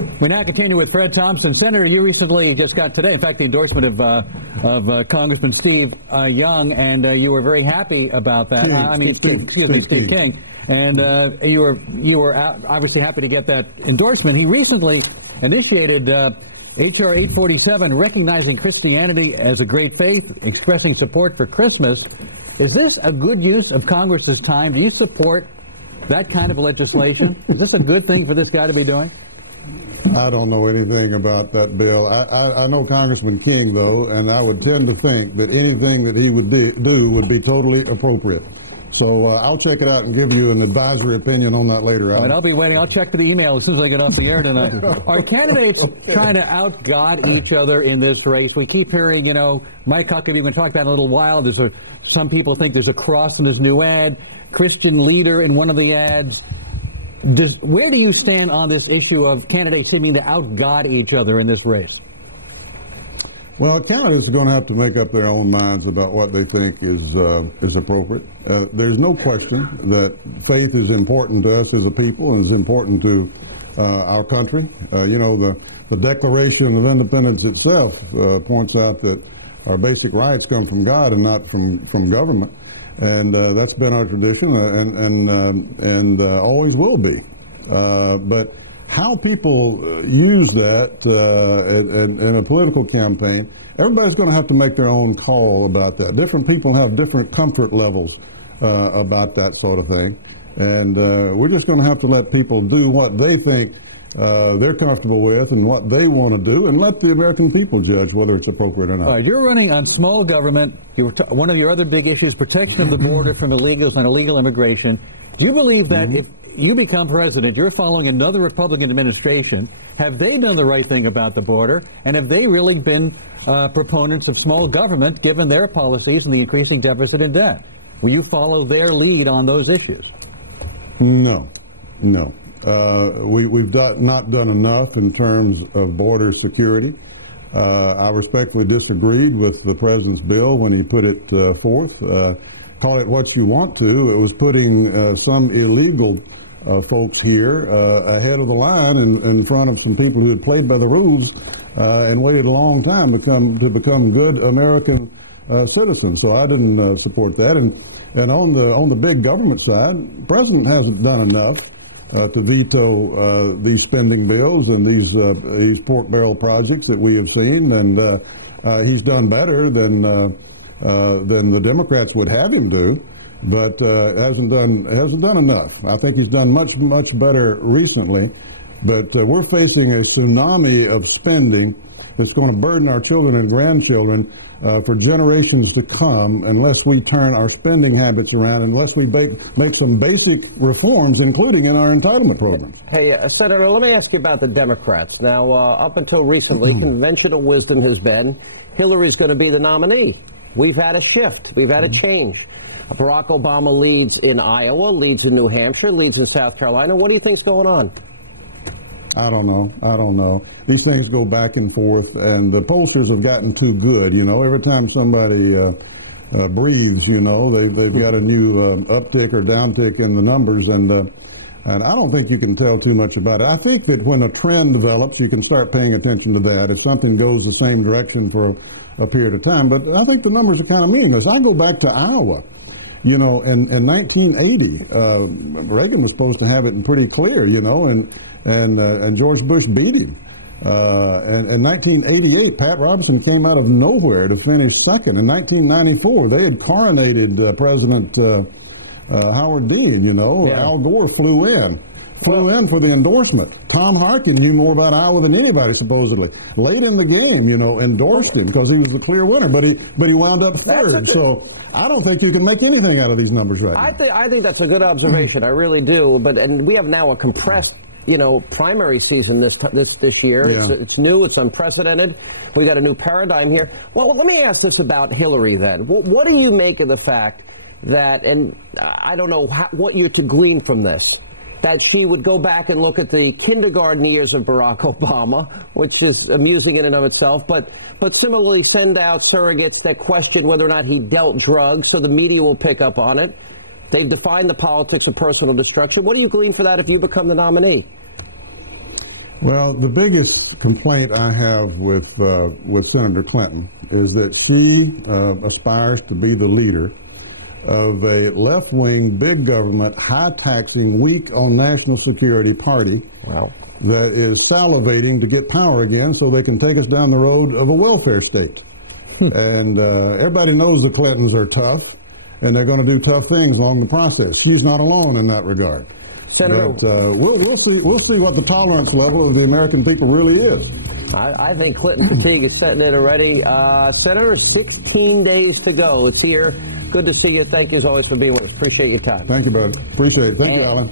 We now continue with Fred Thompson. Senator, you recently just got today, in fact, the endorsement of Congressman Steve Young, and you were very happy about that. Steve King. And you were obviously happy to get that endorsement. He recently initiated H.R. 847, recognizing Christianity as a great faith, expressing support for Christmas. Is this a good use of Congress's time? Do you support that kind of legislation? Is this a good thing for this guy to be doing? I don't know anything about that bill. I know Congressman King, though, and I would tend to think that anything that he would do would be totally appropriate. So I'll check it out and give you an advisory opinion on that later. All right, I'll be waiting. I'll check the email as soon as I get off the air tonight. Are candidates trying to out-God each other in this race? We keep hearing, Mike Huckabee, we're going to talk about in a little while. Some people think there's a cross in his new ad, Christian leader in one of the ads. Where do you stand on this issue of candidates seeming to out-God each other in this race? Well, candidates are going to have to make up their own minds about what they think is appropriate. There's no question that faith is important to us as a people and is important to our country. The Declaration of Independence itself points out that our basic rights come from God and not from government. And that's been our tradition and always will be. But how people use that in a political campaign, everybody's going to have to make their own call about that. Different people have different comfort levels about that sort of thing. And we're just going to have to let people do what they think they're comfortable with and what they want to do, and let the American people judge whether it's appropriate or not. All right, you're running on small government. One of your other big issues, protection of the border from illegals and illegal immigration. Do you believe that if you become president, you're following another Republican administration? Have they done the right thing about the border? And have they really been proponents of small government, given their policies and the increasing deficit and debt? Will you follow their lead on those issues? No. We've not done enough in terms of border security. I respectfully disagreed with the President's bill when he put it forth. Call it what you want to. It was putting some illegal folks here ahead of the line in front of some people who had played by the rules and waited a long time to become good American citizens. So I didn't support that. And on the big government side, the President hasn't done enough to veto these spending bills and these pork barrel projects that we have seen, and he's done better than the Democrats would have him do, but hasn't done enough. I think he's done much better recently, but we're facing a tsunami of spending that's going to burden our children and grandchildren for generations to come unless we turn our spending habits around, unless we make some basic reforms, including in our entitlement programs. Hey, Senator, let me ask you about the Democrats. Now, up until recently, conventional wisdom has been Hillary's going to be the nominee. We've had a shift. We've had a change. Barack Obama leads in Iowa, leads in New Hampshire, leads in South Carolina. What do you think's going on? I don't know. These things go back and forth, and the pollsters have gotten too good. Every time somebody breathes, they've got a new uptick or downtick in the numbers, and I don't think you can tell too much about it. I think that when a trend develops, you can start paying attention to that. If something goes the same direction for a period of time, but I think the numbers are kind of meaningless. I go back to Iowa. In 1980, Reagan was supposed to have it pretty clear, and George Bush beat him. And in 1988, Pat Robertson came out of nowhere to finish second. In 1994, they had coronated President Howard Dean. Al Gore flew in for the endorsement. Tom Harkin knew more about Iowa than anybody, supposedly. Late in the game, endorsed him because he was the clear winner, but he wound up third. So I don't think you can make anything out of these numbers right now. I think that's a good observation. I really do. And we have now a compressed primary season this year. Yeah. It's new. It's unprecedented. We got a new paradigm here. Well, let me ask this about Hillary then. What do you make of the fact that, and I don't know what you're to glean from this, that she would go back and look at the kindergarten years of Barack Obama, which is amusing in and of itself, but similarly send out surrogates that question whether or not he dealt drugs, so the media will pick up on it. They've defined the politics of personal destruction. What do you glean for that if you become the nominee? Well, the biggest complaint I have with Senator Clinton is that she aspires to be the leader of a left-wing, big government, high-taxing, weak on national security party that is salivating to get power again so they can take us down the road of a welfare state. And everybody knows the Clintons are tough, and they're going to do tough things along the process. She's not alone in that regard. Senator, but we'll see what the tolerance level of the American people really is. I think Clinton fatigue is setting in already. Senator, 16 days to go. It's here. Good to see you. Thank you as always for being with us. Appreciate your time. Thank you, bud. Appreciate it. Thank you, Alan.